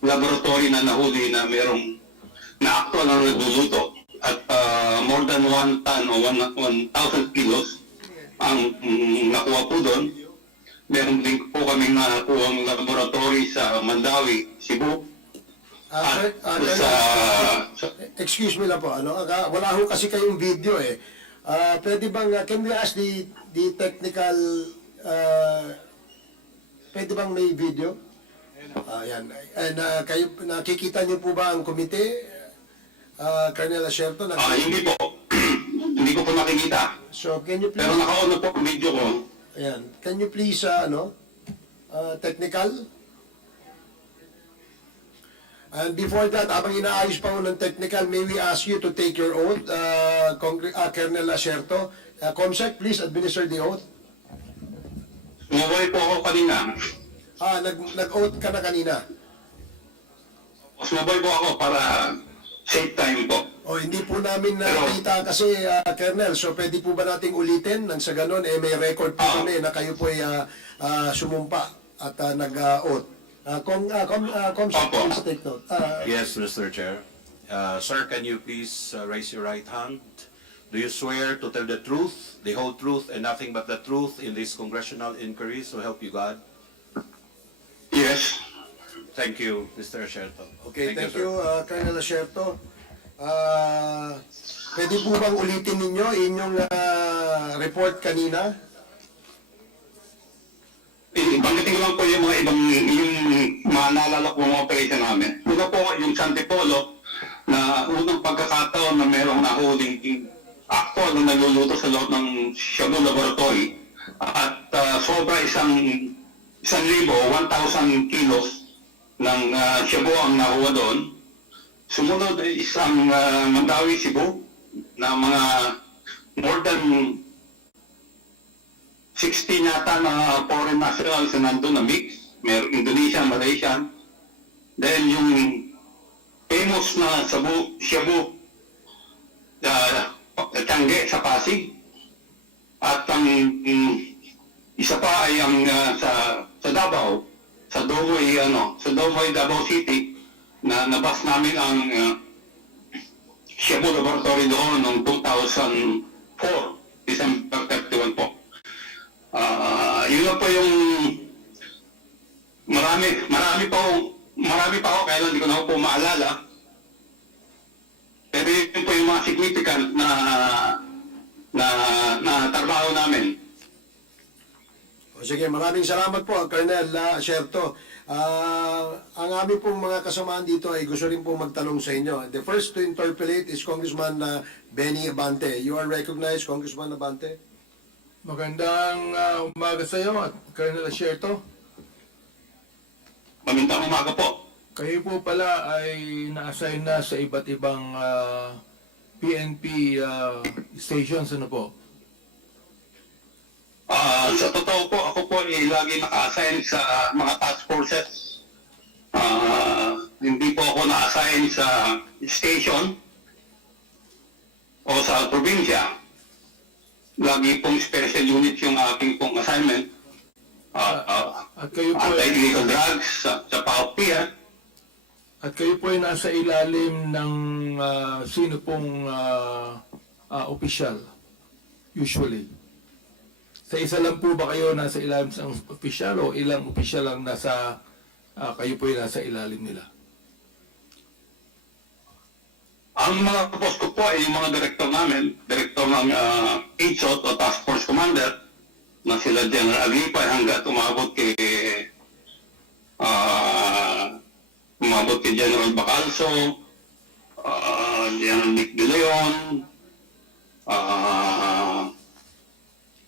laboratory na nahuli na merong na actual na nagluluto at more than 1 ton o 1,000 kilos ang nakuha po doon. Meron din po kaming nakuha ang laboratory sa Mandawi, Cebu. At Excuse me lang po, wala ho kasi kayong video eh. Pwede bang, can we ask the technical, pwede bang may video? Yan. And kayo, nakikita niyo po ba ang komite? Colonel Hector? Hindi po. Hindi ko po nakikita. So, can you please... Pero naka-on na po ang video ko. Ayan. Can you please, technical? And before that, habang inaayos pa ho ng technical, may we ask you to take your oath, Colonel Hector. Comsec, please administer the oath. Sumabay po ako kanina. Nag-oath ka na kanina. Sumabay po ako para save time po. O, hindi po namin nakita kasi, Colonel, so pwede po ba nating ulitin nang sa ganun, may record po kami na kayo po ay sumumpa at nag-oath. Comsec, please take note. Yes, Mr. Chair. Sir, can you please raise your right hand? Do you swear to tell the truth, the whole truth, and nothing but the truth in this congressional inquiry, so help you God? Yes. Thank you, Mr. Sherto. Okay, thank sir. you, Colonel Hector. Pwede po bang ulitin ninyo inyong report kanina? Banggitin ko lang po yung mga ibang, yung mga naalala ko mga operation namin. Una po yung San Tipolo, na unang pagkakataon na merong nahuling actual na naluluto sa loob ng Shabu Laboratory. At sobra 1,000 kilos ng shabu ang nakuha doon. Sumunod isang Mandawi, Cebu, na mga more than 16 yata na foreign nationals na nandun na mix. Meron Indonesian, Malaysian. Then yung famous na shabu, Tiangge sa Pasig. At ang isa pa ay ang sa Davao, sa Domoy, Davao City, na nabas namin ang Shabu Laboratory doon noong 2004, December 31 po. Yun lang po yung marami pa ako, kaya lang hindi ko na po maalala. Pero yun po yung mga significant na trabaho namin. O sige, maraming salamat po, Colonel Hector. Ang aming pong mga kasamaan dito ay gusto rin pong magtanong sa inyo. The first to interpellate is Congressman Benny Abante. You are recognized, Congressman Abante. Magandang umaga sa iyo at Colonel Hector. Magandang umaga po. Kayo po pala ay na-assign na sa iba't ibang PNP stations, ano po? Sa totoo po, ako po ay lagi naka-assign sa mga task forces. Hindi po ako na-assign sa station o sa probinsya. Lagi pong special unit yung aking pong assignment. At kayo po Anti-illegal drugs sa PAOP. At kayo po ay nasa ilalim ng sino pong opisyal, usually? Sa isa lang po ba kayo nasa ilalim ng opisyal o ilang opisyal lang kayo po ay nasa ilalim nila? Ang mga boss ko po ay yung mga director namin, director ng HOT o Task Force Commander, na sila General Agripa hanggat umabot kay General Bacalso, General Nick De Leon,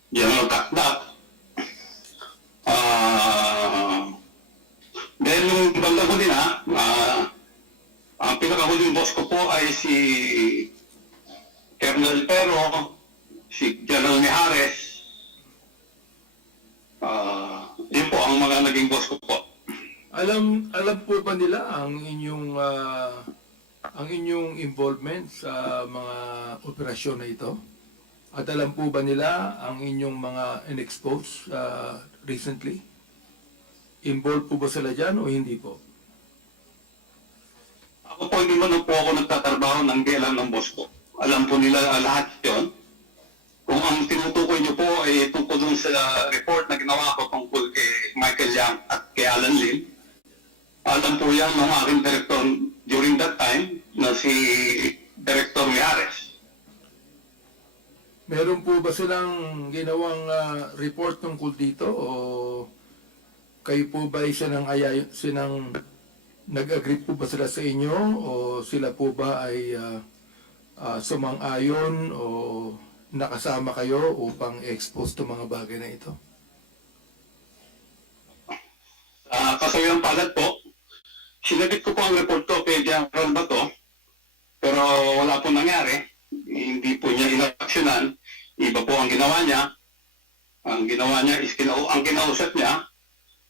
General Kakdak. Then yung bandang huli na, ang pinakahuling boss ko po ay si Colonel Pero, si General Mijares. Yun po ang mga naging boss ko po. Alam po ba nila ang inyong involvement sa mga operasyon na ito? At alam po ba nila ang inyong mga in-expose recently? Involved po ba sila dyan o hindi po? Ako po, hindi man po ako nagtatrabaho ng kailan ng boss ko. Alam po nila lahat yon. Kung ang tinutukoy niyo po ay ay tungkol dun sa report na ginawa ko tungkol kay Michael Yang at kay Alan Lim. Alam po yan ng aking director during that time na si Director Miares. Meron po ba silang ginawang report tungkol dito o kayo po ba ay sinang nag-agree po ba sila sa inyo o sila po ba ay sumang-ayon o nakasama kayo upang expose to mga bagay na ito? Kasayang palad po, sinabit ko po ang report ko kay General Bato, pero wala po nangyari. Hindi po niya inaksyonan. Iba po ang ginawa niya. Ang ginawa niya is ang kinausap niya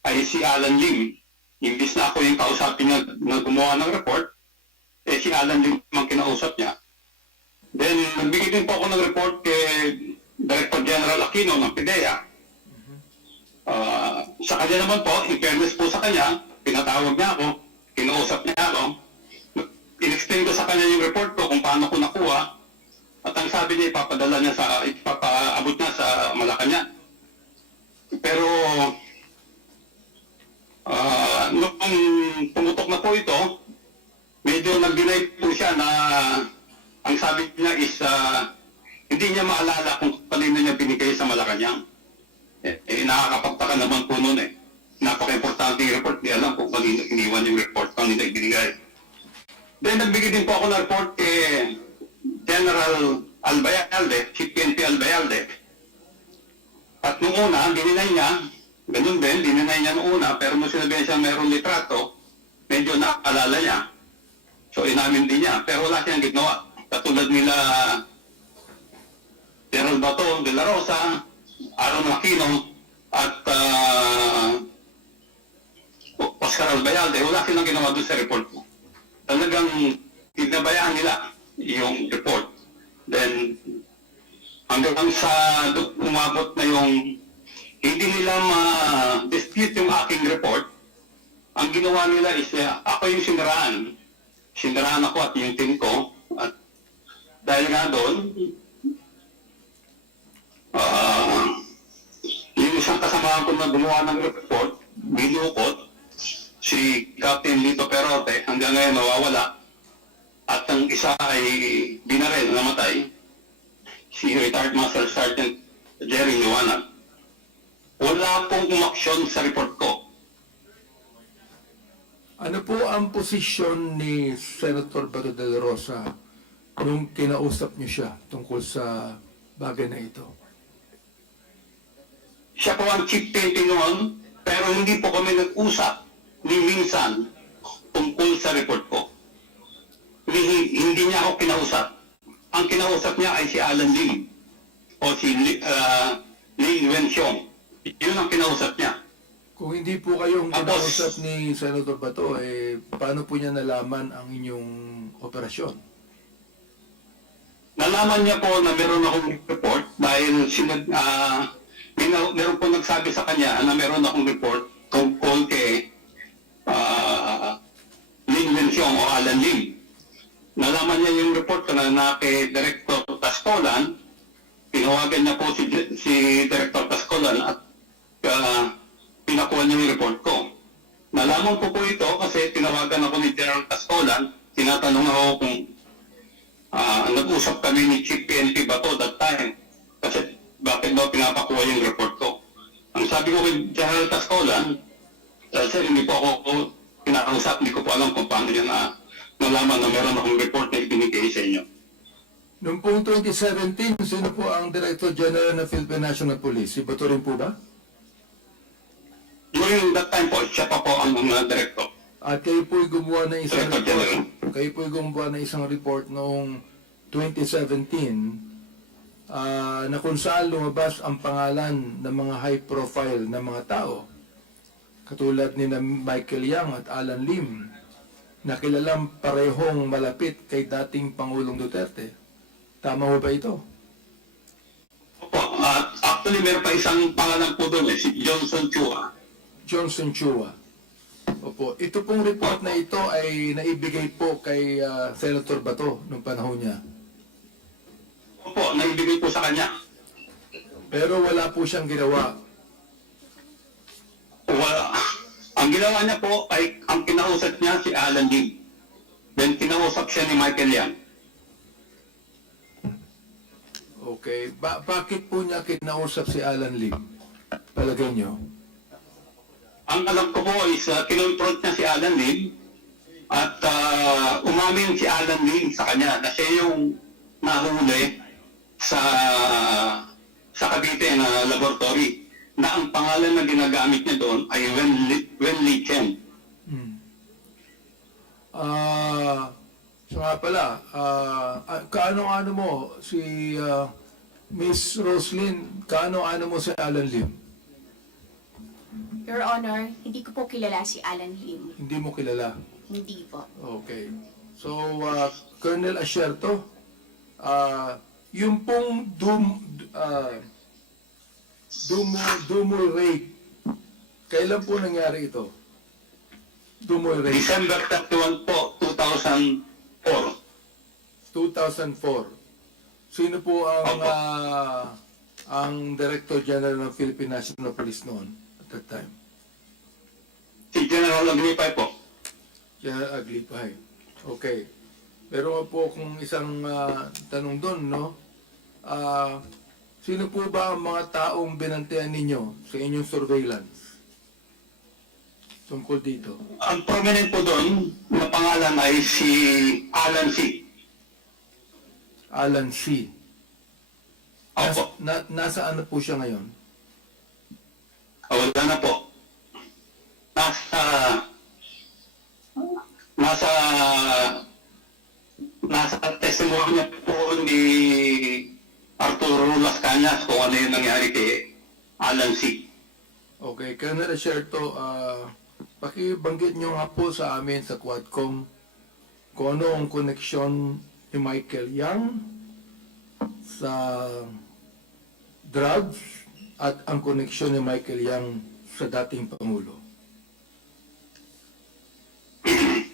ay si Alan Lim. Imbis na ako yung kausapin niya na gumawa ng report, si Alan Lim ang kinausap niya. Then, nagbigay din po ako ng report kay Director General Aquino ng PIDEA. Sa kanya naman po, in fairness po sa kanya, pinatawag niya ako, kinausap niya ako, in-explain ko sa kanya yung report ko kung paano ko nakuha, at ang sabi niya, ipapaabot niya sa Malacanang. Pero, nung pumutok na po ito, medyo nag-deny po siya na ang sabi niya is hindi niya maalala kung kanino niya binigay sa Malacanang. Nakakapagtaka naman po noon eh. Napaka-importante yung report, di alam kung kanino iniwan yung report, kanino ibinigay. Then nagbigay din po ako ng report kay General Albayalde, Chief PNP Albayalde. At nung una, dininay niya, ganun din, dininay niya nung una, pero nung sinabi siya mayroong litrato, medyo naaalala niya. So inamin din niya, pero wala siyang ginawa. Katulad nila General Bato de la Rosa, Aaron Aquino, at Oscar Albayalde, wala silang ginawa doon sa report ko. Talagang pinabayaan nila yung report. Then, hanggang sa umabot na yung hindi nila ma-dispute yung aking report, ang ginawa nila is ako yung siniraan. Siniraan ako at yung team ko. At dahil nga doon, yung isang kasamahan ko na gumawa ng report, binukot, si Captain Lito Perote, hanggang ngayon nawawala. At ang isa ay binaril, namatay, si retired Master Sergeant Jerry Liwanag. Wala pong umaksyon sa report ko. Ano po ang posisyon ni Senator Bato de la Rosa nung kinausap niyo siya tungkol sa bagay na ito? Siya po ang chief PNP noon, pero hindi po kami nag-usap ni minsan tungkol sa report ko. Hindi niya ako kinausap. Ang kinausap niya ay si Alan Lim o si Lin Wenxiong. Yun ang kinausap niya. Kung hindi po kayong kinausap ni Senator Bato, paano po niya nalaman ang inyong operasyon? Nalaman niya po na meron akong report dahil meron po nagsabi sa kanya na meron akong report tungkol kay Lin Wenxiong o Alan Lim. Nalaman niya yung report na kay Director Tascolan, tinawagan niya po si Director Tascolan at pinakuha niya yung report ko. Nalaman ko po ito kasi tinawagan ako ni General Tascolan, tinatanong ako kung nag-usap kami ni Chief PNP Bato that time kasi bakit daw pinapakuha yung report ko. Ang sabi ko kay General Tascolan, sir, hindi po ako pinakausap, hindi ko po alam kung paano niya nalaman na meron akong report na ibinigay sa inyo. Noong pong 2017, sino po ang Director General ng Philippine National Police? Si Bato rin po ba? During that time po, siya pa po ang director. At kayo po'y gumawa ng isang Director General. report. Kayo po'y gumawa ng isang report noong 2017 na kung saan lumabas ang pangalan ng mga high profile na mga tao. Katulad ni Michael Yang at Alan Lim na kilalang parehong malapit kay dating Pangulong Duterte. Tama ho ba ito? Opo, actually meron pa isang pangalan po doon si Johnson Chua. Johnson Chua. Opo, ito pong report na ito ay naibigay po kay Senator Bato noong panahon niya. Opo, naibigay po sa kanya. Pero wala po siyang ginawa. Wala. Ang ginawa niya po ay, ang kinausap niya si Alan Lim. Then kinausap siya ni Michael Yang. Okay. Bakit po niya kinausap si Alan Lim? Palagay niyo? Ang alam ko po is kinonfront niya si Alan Lim at umamin si Alan Lim sa kanya na siya yung nahuli sa Cavite na laboratory na ang pangalan na ginagamit niya doon ay Wenli Chen. So nga pala, kaano-ano mo si Miss Roslyn, kaano-ano mo si Alan Lim? Your Honor, hindi ko po kilala si Alan Lim. Hindi mo kilala? Hindi po. Okay. So, Colonel Asierto, yung pong Dumul raid, kailan po nangyari ito? Dumul raid? December 31 po, 2004. 2004. Sino po ang Director General ng Philippine National Police noon at that time? Si General Agripay po. General Aglipay. Okay. Pero po kung isang tanong doon, no? Sino po ba ang mga taong binantayan ninyo sa inyong surveillance? Tungkol dito. Ang prominent po doon na pangalan ay si Alan C. Alan C. Opo. Nasaan na po siya ngayon? Wala na po. Nasa testimonya po ni Arturo Las Cañas kung ano yung nangyari kay Alan C. Okay, Colonel Asierto, pakibanggit nyo nga po sa amin sa QUADCOM kung ano ang koneksyon ni Michael Yang sa drugs at ang koneksyon ni Michael Yang sa dating Pangulo.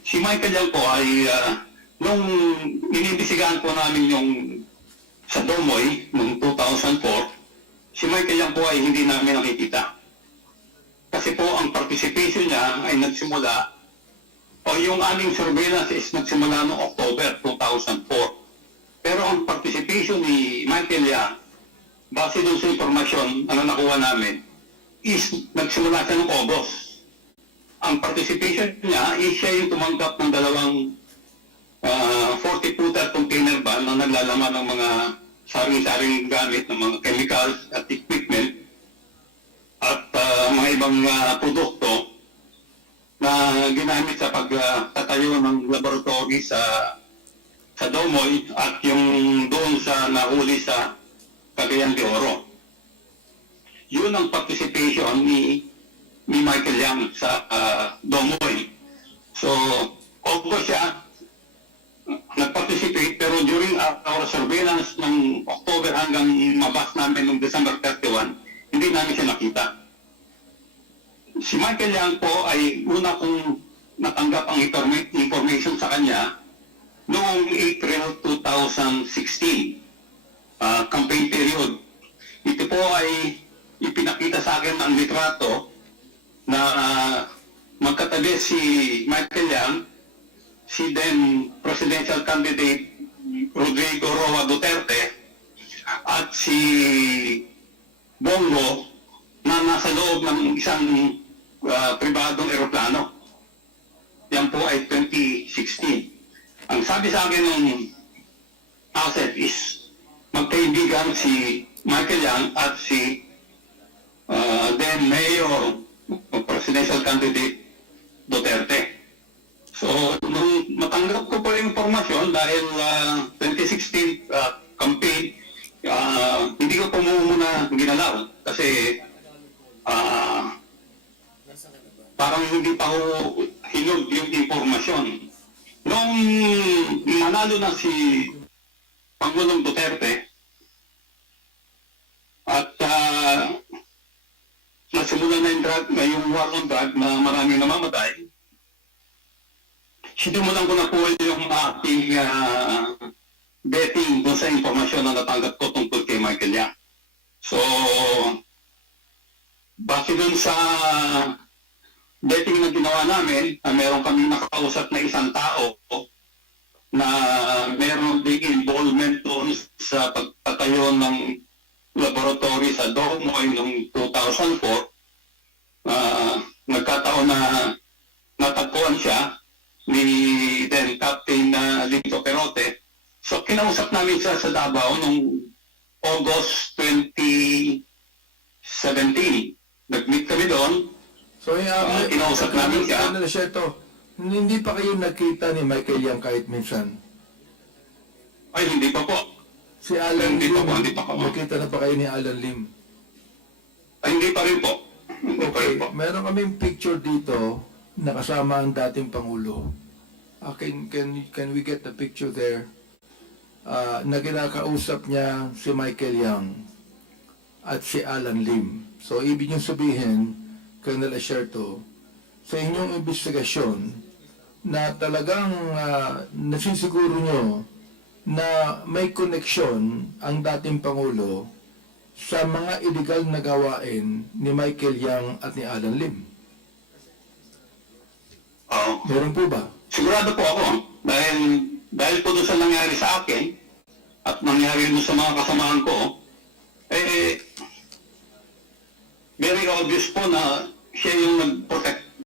Si Michael Yang po ay nung inimbisigahan po namin yung sa Domoy noong 2004, si Michael Yang po ay hindi namin nakikita. Kasi po ang participation niya ay nagsimula o yung aming surveillance is nagsimula noong October 2004. Pero ang participation ni Michael Yang, base doon sa informasyon na nakuha namin, is nagsimula siya noong August. Ang participation niya is siya yung tumanggap ng dalawang 40-footer container van na naglalaman ng mga saring-saring gamit ng mga chemicals at equipment at mga ibang produkto na ginamit sa pagtatayo ng laboratory sa Domoy at yung doon sa nahuli sa Cagayan de Oro. Yun ang participation ni Michael Yang sa Domoy. So, August siya nag-participate, pero during our surveillance ng October hanggang mabas namin noong December 31, hindi namin siya nakita. Si Michael Yang po ay una kong natanggap ang information sa kanya noong April 2016, campaign period. Ito po ay ipinakita sa akin ang litrato na magkatabi si Michael Yang, si then presidential candidate Rodrigo Roa Duterte at si Bongo na nasa loob ng isang pribadong eroplano. Yan po ay 2016. Ang sabi sa akin ng asset is magkaibigan si Michael Yang at si then Mayor presidential candidate Duterte. So, nung matanggap ko po yung informasyon dahil 2016 campaign, hindi ko po muna ginalaw kasi parang hindi pa ko hinog yung informasyon. Nung manalo na si Pangulong Duterte at nasimula na yung war on drug na maraming namamatay, sinimulan ko na po yung aking betting doon sa informasyon na natanggap ko tungkol kay Michael Yang. So, base dun sa dating na ginawa namin, meron kami nakausap na isang tao na meron ding involvement doon sa pagtatayo ng laboratory sa Dormoy noong 2004. Nagkataon na natagpuan siya ni then Captain Lito Perote. So kinausap namin siya sa Davao noong August 2017. Nag-meet kami doon. So, kinausap namin siya. Colonel Hector, hindi pa kayo nakita ni Michael Yang kahit minsan? Ay, hindi pa po. Si Alan Hindi Lim, pa po, hindi pa po. nakita na pa kayo ni Alan Lim? Ay, hindi pa rin po. Hindi pa rin Okay, po. meron kaming picture dito na kasama ang dating Pangulo. Can we get the picture there? Na kinakausap niya si Michael Yang at si Alan Lim. So, ibig niyong sabihin, Colonel Hector, sa inyong investigasyon, na talagang nasisiguro nyo na may koneksyon ang dating Pangulo sa mga illegal na gawain ni Michael Yang at ni Alan Lim. Oo. Meron po ba? Sigurado po ako dahil po doon sa nangyari sa akin at nangyari doon sa mga kasamahan ko, very obvious po na siya yung nag-protect